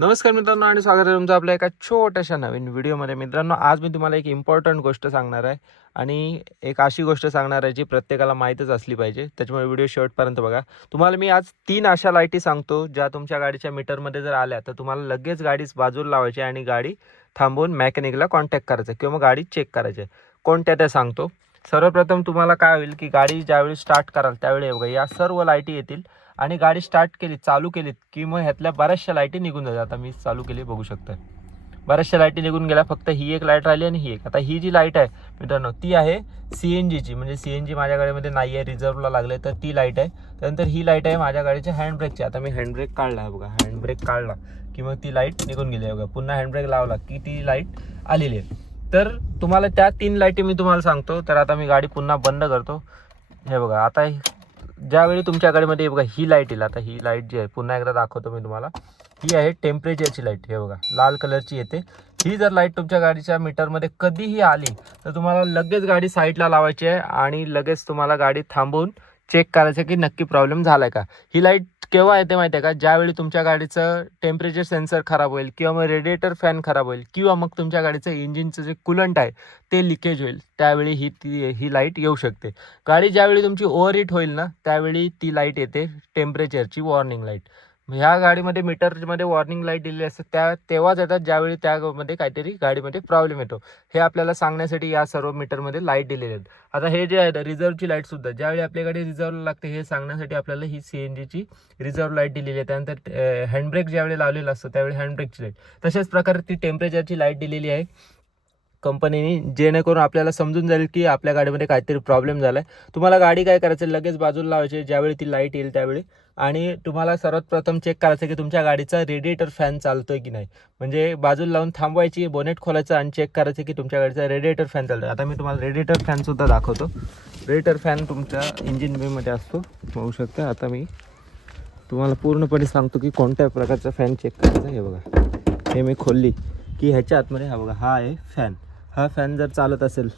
नमस्कार मित्रांनो आणि स्वागत आहे तुमचं आपल्या एका छोट्याशा नवीन व्हिडिओमध्ये. मित्रांनो, आज मी तुम्हाला एक इम्पॉर्टंट गोष्ट सांगणार आहे आणि एक अशी गोष्ट सांगणार आहे जी प्रत्येकाला माहीतच असली पाहिजे. त्याच्यामुळे व्हिडिओ शेवटपर्यंत बघा. तुम्हाला मी आज 3 अशा लाईटी सांगतो ज्या तुमच्या गाडीच्या मीटरमध्ये जर आल्या तर तुम्हाला लगेच गाडी बाजूला लावायची आणि गाडी थांबवून मेकॅनिकला कॉन्टॅक्ट करायचा किंवा मग गाडी चेक करायची. कोणत्या त्या सांगतो. सर्वप्रथम तुम्हाला काय होईल की गाडी ज्यावेळी स्टार्ट कराल त्यावेळी बघा या सर्व लाईटी येतील आणि गाडी स्टार्ट केली चालू केलीत की मग ह्यातल्या बऱ्याचशा लाईटी निघून जातात. आता मी चालू केली बघू शकता, बऱ्याचशा लाईटी निघून गेल्या. फक्त ही एक लाईट राहिली आणि ही एक. आता ही जी लाईट आहे मित्रांनो ती आहे CNGची, म्हणजे CNG माझ्या गाडीमध्ये नाही आहे, रिझर्वला लागले तर ती लाईट आहे. त्यानंतर ही लाईट आहे माझ्या गाडीच्या हँडब्रेकची. आता मी हँडब्रेक काढला बघा, हँडब्रेक काढला की मग ती लाईट निघून गेली आहे बघा. पुन्हा हँडब्रेक लावला की ती लाईट आलेली आहे. तर तुम्हाला त्या 3 लाईटी मी तुम्हाला सांगतो. तर आता मी गाडी पुन्हा बंद करतो. हे बघा, आता ज्यावेळी तुमच्या गाडीमध्ये बघा ही लाईट येईल. आता ही लाईट जी आहे पुन्हा एकदा दाखवतो मी तुम्हाला. ही आहे टेम्परेचरची लाईट. हे बघा लाल कलरची येते. ही जर लाईट तुमच्या गाडीच्या मीटरमध्ये कधीही आली तर तुम्हाला लगेच गाडी साईडला लावायची आहे आणि लगेच तुम्हाला गाडी थांबवून चेक करायचं की नक्की प्रॉब्लेम झाला आहे का. ही लाईट केव्हा येते माहिती आहे का? ज्यावेळी तुमच्या गाडीचं टेम्परेचर सेन्सर खराब होईल किंवा मग रेडिएटर फॅन खराब होईल किंवा मग तुमच्या गाडीचं इंजिनचं जे कूलंट आहे ते लिकेज होईल, त्यावेळी ही लाईट येऊ शकते. गाडी ज्यावेळी तुमची ओव्हरहीट होईल ना त्यावेळी ती लाईट येते, टेम्परेचरची वॉर्निंग लाईट. ह्या गाडीमध्ये मीटरमध्ये वॉर्निंग लाईट दिलेली असते तेव्हाच येतात ज्यावेळी त्यामध्ये काहीतरी गाडीमध्ये प्रॉब्लेम येतो. हे आपल्याला सांगण्यासाठी या सर्व मीटरमध्ये लाईट दिलेले आहेत. आता हे जे आहे रिझर्वची लाईटसुद्धा ज्यावेळी आपल्या गाडी रिझर्वला लागते हे सांगण्यासाठी आपल्याला ही CNGची रिझर्व लाईट दिलेली आहे. त्यानंतर हँडब्रेक ज्यावेळी लावलेला असतो त्यावेळी हँडब्रेकची लाईट. तशाच प्रकारे ती टेम्परेचरची लाईट दिलेली आहे कंपनीने, जेणेकरून आपल्याला समजून जाईल की आपल्या गाडीमध्ये काहीतरी प्रॉब्लेम झाला आहे. तुम्हाला गाडी काय करायचं, लगेच बाजूला लावायची ज्यावेळी ती लाईट येईल त्यावेळी. आणि तुम्हाला सर्वात प्रथम चेक करायचं की तुमच्या गाडीचा रेडिएटर फॅन चालतोय की नाही. म्हणजे बाजूला लावून थांबवायची, बोनेट खोलायचं आणि चेक करायचं की तुमच्या गाडीचा रेडिएटर फॅन चालतो. आता मी तुम्हाला रेडिएटर फॅनसुद्धा दाखवतो. रेडिएटर फॅन तुमच्या इंजिन बेमध्ये असतो, होऊ शकतं. आता मी तुम्हाला पूर्णपणे सांगतो की कोणत्या प्रकारचा फॅन चेक करायचा. हे बघा, हे मी खोलली की ह्याच्या आतमध्ये बघा हा आहे फॅन. हा फॅन जर चालत असेल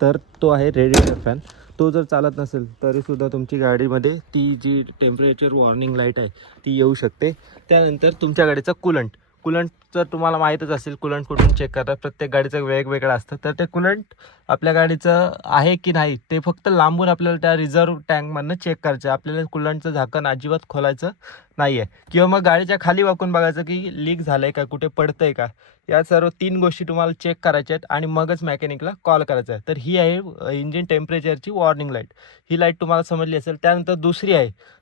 तर तो आहे रेडिएटर फॅन. तो जर चालत नसेल तरीसुद्धा तुमची गाडीमध्ये ती जी टेम्परेचर वॉर्निंग लाईट आहे ती येऊ शकते. त्यानंतर तुमच्या गाडीचा कूलंट जर तुम्हाला माहीतच असेल कूलंट कुठून चेक करतात, प्रत्येक गाडीचं वेगवेगळं असतं. तर ते कूलंट आपल्या गाडीचं आहे की नाही ते फक्त लांबून आपल्याला त्या रिझर्व टँकमधनं चेक करायचं. आपल्याला कूलंटचं झाकण अजिबात खोलायचं नाही आहे किंवा मग गाडीच्या खाली वाकून बघायचं की लीक झालं आहे का, कुठे पडतं आहे का. या सर्व 3 गोष्टी तुम्हाला चेक करायच्या आहेत आणि मगच मेकॅनिकला कॉल करायचा आहे. तर ही आहे इंजिन टेम्परेचरची वॉर्निंग लाईट. ही लाईट तुम्हाला समजली असेल. त्यानंतर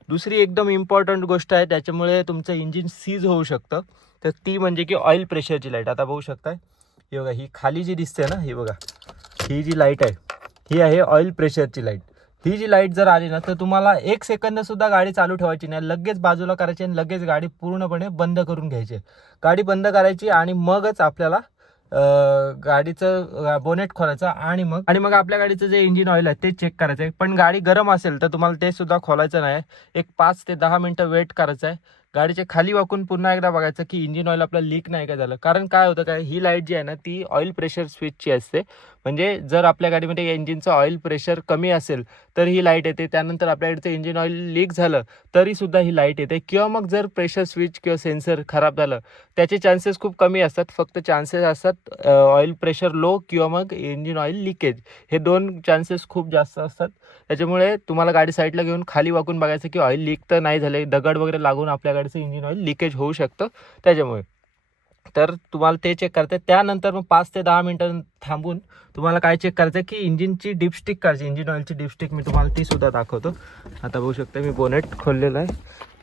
दुसरी एकदम इम्पॉर्टंट गोष्ट आहे, त्याच्यामुळे तुमचं इंजिन सीज होऊ शकतं. तर ती म्हणजे की ऑइल प्रेशरची लाईट. आता बघू शकताय ही बघा, ही खाली जी दिसते ना, ही बघा ही जी लाईट आहे ही आहे ऑइल प्रेशरची लाईट. ही जी लाईट जर आली ना तर तुम्हाला 1 सेकंदसुद्धा गाडी चालू ठेवायची नाही, लगेच बाजूला करायची आणि लगेच गाडी पूर्णपणे बंद करून घ्यायची. गाडी बंद करायची आणि मगच आपल्याला गाडीचं बोनेट खोलायचं आणि मग आपल्या गाडीचं जे इंजिन ऑइल आहे ते चेक करायचं आहे. पण गाडी गरम असेल तर तुम्हाला ते सुद्धा खोलायचं नाही. एक 5 ते 10 मिनटं वेट करायचं आहे. गाडीच्या खाली वाकून पुन्हा एकदा बघायचं की इंजिन ऑइल आपलं लीक नाही का झालं. कारण काय होतं काय, ही लाईट जी आहे ना ती ऑइल प्रेशर स्विचची असते. म्हणजे जर आपल्या गाडीमध्ये इंजिनचं ऑइल प्रेशर कमी असेल तर ही लाईट येते. त्यानंतर आपल्या गाडीचं इंजिन ऑइल लीक झालं तरीसुद्धा ही लाईट येते. किंवा मग जर प्रेशर स्विच किंवा सेन्सर खराब झालं त्याचे चान्सेस खूप कमी असतात. फक्त चान्सेस असतात ऑइल प्रेशर लो किंवा मग इंजिन ऑइल लिकेज, हे 2 चान्सेस खूप जास्त असतात. त्याच्यामुळे तुम्हाला गाडी साईडला घेऊन खाली वाकून बघायचं की ऑइल लीक तर नाही झाले. दगड वगैरे लागून आपल्या गाडीचं इंजिन ऑइल लिकेज होऊ शकतं त्याच्यामुळे. तर तुम्हाला ते चेक करायचं. त्यानंतर मग 5 ते 10 मिनटं थांबून तुम्हाला काय चेक करायचं की इंजिनची डिपस्टिक काढायची. इंजिन ऑइलची डिपस्टिक मी तुम्हाला ती सुद्धा दाखवतो. आता बघू शकता मी बोनेट खोललेलं आहे.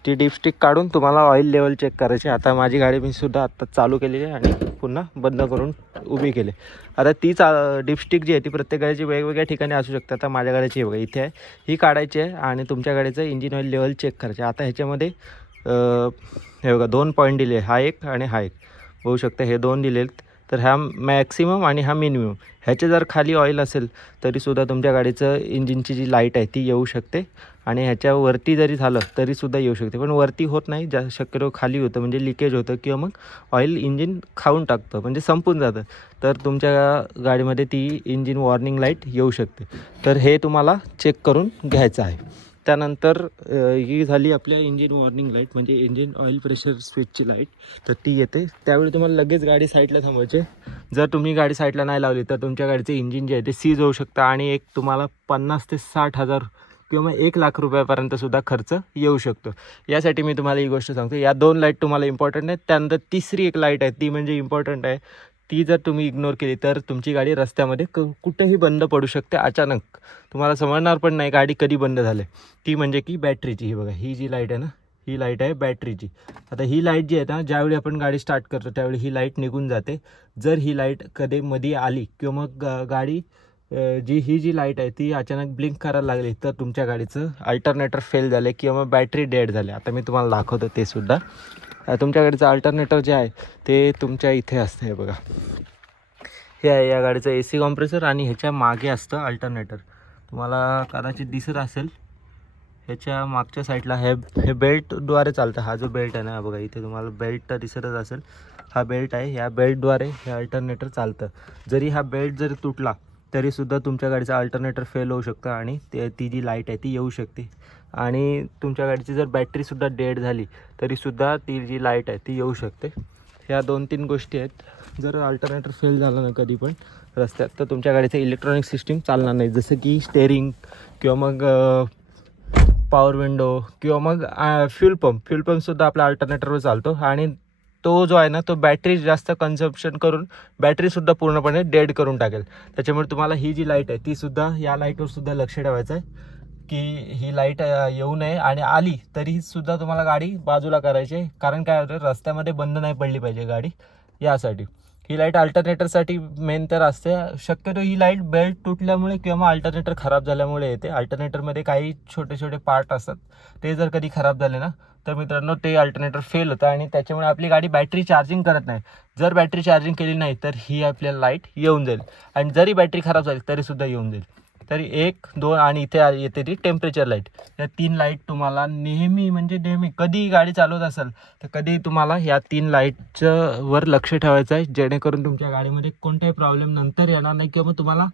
ती डिपस्टिक काढून तुम्हाला ऑइल लेवल चेक करायची. आता माझी गाडी मी सुद्धा आत्ता चालू केलेली आहे आणि पुन्हा बंद करून उभी केली. आता तीच डिपस्टिक जी आहे ती प्रत्येक गाडीची वेगवेगळ्या ठिकाणी असू शकते. आता माझ्या गाडीची बघा इथे आहे, ही काढायची आहे आणि तुमच्या गाडीचं इंजिन ऑइल लेवल चेक करायचे. आता ह्याच्यामध्ये हे बघा 2 पॉईंट दिले, हा एक आणि हा एक. होऊ शकतं हे 2 दिलेत. तर हा मॅक्सिमम आणि हा मिनिमम. ह्याचे जर खाली ऑइल असेल तरीसुद्धा तुमच्या गाडीचं इंजिनची जी लाईट आहे ती येऊ शकते आणि ह्याच्यावरती जरी झालं तरीसुद्धा येऊ शकते. पण वरती होत नाही, शक्यतो खाली होतं म्हणजे लिकेज होतं किंवा मग ऑइल इंजिन खाऊन टाकतं म्हणजे संपून जातं. तर तुमच्या गाडीमध्ये ती इंजिन वॉर्निंग लाईट येऊ शकते. तर हे तुम्हाला चेक करून घ्यायचं आहे. त्यानंतर ही झाली आपल्या इंजिन वॉर्निंग लाईट, म्हणजे इंजिन ऑइल प्रेशर स्विचची लाईट, तर ती येते. त्यावेळी तुम्हाला लगेच गाडी साईडला थांबवायची. जर तुम्ही गाडी साईडला नाही लावली तर तुमच्या गाडीचं इंजिन जे आहे ते सीज होऊ शकतं आणि एक तुम्हाला 50,000 ते 60,000 किंवा मग 1,00,000 रुपयापर्यंतसुद्धा खर्च येऊ शकतो. यासाठी मी तुम्हाला ही गोष्ट सांगतो. या 2 लाईट तुम्हाला इम्पॉर्टंट आहेत. त्यानंतर तिसरी एक लाईट आहे, ती म्हणजे इम्पॉर्टंट आहे. ती जर तुम्ही इग्नोर केली तर तुमची गाडी रस्त्यामध्ये कुठेही बंद पडू शकते अचानक. तुम्हाला समजणार पण नाही गाडी कधी बंद झाली. ती म्हणजे की बॅटरीची. ही बघा, ही जी लाईट आहे ना, ही लाईट आहे बॅटरीची. आता ही लाईट जी आहे ना, ज्यावेळी आपण गाडी स्टार्ट करतो त्यावेळी ही लाईट निघून जाते. जर ही लाईट कधी मध्ये आली किंवा मग गाडी ही जी लाईट आहे ती अचानक ब्लिंक करायला लागली तर तुमच्या गाडीचं अल्टरनेटर फेल झाले किंवा मग बॅटरी डेड झाले. आता मी तुम्हाला दाखवतो ते सुद्धा. तुमच्या गाडीचं अल्टरनेटर जे आहे ते तुमच्या इथे असतं. हे बघा, हे आहे या गाडीचं AC कॉम्प्रेसर आणि ह्याच्या मागे असतं अल्टरनेटर. तुम्हाला कदाचित दिसत असेल, ह्याच्या मागच्या साईडला हे बेल्टद्वारे चालतं. हा जो बेल्ट आहे ना, बघा इथे तुम्हाला बेल्ट दिसतच असेल. हा बेल्ट आहे, ह्या बेल्टद्वारे हे अल्टरनेटर चालतं. जरी हा बेल्ट जरी तुटला तरीसुद्धा तुमच्या गाडीचा अल्टरनेटर फेल होऊ शकतं आणि ती जी लाईट आहे ती येऊ शकते. आणि तुमच्या गाडीची जर बॅटरीसुद्धा डेड झाली तरीसुद्धा ती जी लाईट आहे ती येऊ शकते. ह्या 2-3 गोष्टी आहेत. जर अल्टरनेटर फेल झालं ना कधी पण रस्त्यात तर तुमच्या गाडीचं इलेक्ट्रॉनिक सिस्टीम चालणार नाही. जसं की स्टेअरिंग किंवा मग पॉवर विंडो किंवा मग फ्यूल पंपसुद्धा आपल्या अल्टरनेटरवर चालतो. आणि तो जो आहे ना, तो बॅटरी जास्त कन्झम्पशन करून बॅटरीसुद्धा पूर्णपणे डेड करून टाकेल. त्याच्यामुळे तुम्हाला ही जी लाईट आहे तीसुद्धा, या लाईटवरसुद्धा लक्ष ठेवायचं आहे की ही लाईट येऊ नये, आणि आली तरीसुद्धा तुम्हाला गाडी बाजूला करायची आहे. कारण काय होतं, रस्त्यामध्ये बंद नाही पडली पाहिजे गाडी, यासाठी. ही लाईट अल्टरनेटरसाठी मेन तर असते. शक्यतो ही लाईट बेल्ट तुटल्यामुळे किंवा मग अल्टरनेटर खराब झाल्यामुळे येते. अल्टरनेटरमध्ये काही छोटे छोटे पार्ट असतात, ते जर कधी खराब झाले ना तर मित्रांनो ते अल्टरनेटर फेल होतं आणि त्याच्यामुळे आपली गाडी बॅटरी चार्जिंग करत नाही. जर बॅटरी चार्जिंग केली नाही तर ही आपल्याला लाईट येऊन जाईल, आणि जरी बॅटरी खराब झाली तरीसुद्धा येऊन जाईल. तरी 1, 2 आणि इथे येते ती टेम्परेचर लाईट. या 3 लाईट तुम्हाला नेहमी, म्हणजे नेहमी कधी गाडी चालवत असाल तर कधी तुम्हाला या 3 लाईटचं वर लक्ष ठेवायचं आहे, जेणेकरून तुमच्या गाडीमध्ये कोणताही प्रॉब्लेम नंतर येणार नाही किंवा मग तुम्हाला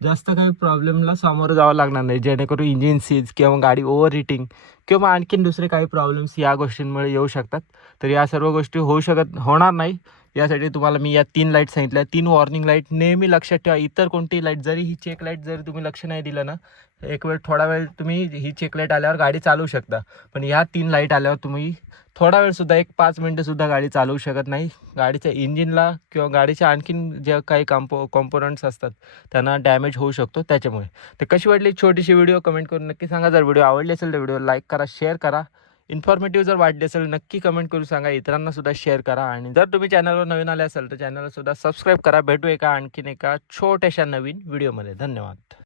जास्त काही प्रॉब्लेमला सामोरं जावं लागणार नाही, जेणेकरून इंजिन सीज किंवा मग गाडी ओव्हर हिटिंग किंवा आणखीन दुसरे काही प्रॉब्लेम्स या गोष्टींमुळे येऊ शकतात. तर या सर्व गोष्टी होणार नाही. यासाठी तुम्हाला मी या 3 लाईट सांगितल्या. 3 वॉर्निंग लाईट नेहमी लक्षात ठेवा. इतर कोणती लाईट, जरी ही चेक लाईट जरी तुम्ही लक्ष नाही दिलं ना, एक वेळ थोडा वेळ तुम्ही ही चेक लाईट आल्यावर गाडी चालवू शकता, पण ह्या 3 लाईट आल्यावर तुम्ही थोडा वेळसुद्धा, 1-5 मिनटंसुद्धा गाडी चालवू शकत नाही. गाडीच्या इंजिनला किंवा गाडीच्या आणखीन जे काही कॉम्पोनंट्स असतात त्यांना डॅमेज होऊ शकतो त्याच्यामुळे. तर कशी वाटली छोटीशी व्हिडिओ कमेंट करून नक्की सांगा. जर व्हिडिओ आवडली असेल तर व्हिडिओ लाईक करा, शेअर करा. इन्फॉर्मेटिव्ह जर वाटली असेल नक्की कमेंट करून सांगा. इतरांनासुद्धा शेअर करा. आणि जर तुम्ही चॅनलवर नवीन आले असाल तर चॅनलसुद्धा सबस्क्राईब करा. भेटू एका आणखीन एका छोट्याशा नवीन व्हिडिओमध्ये. धन्यवाद.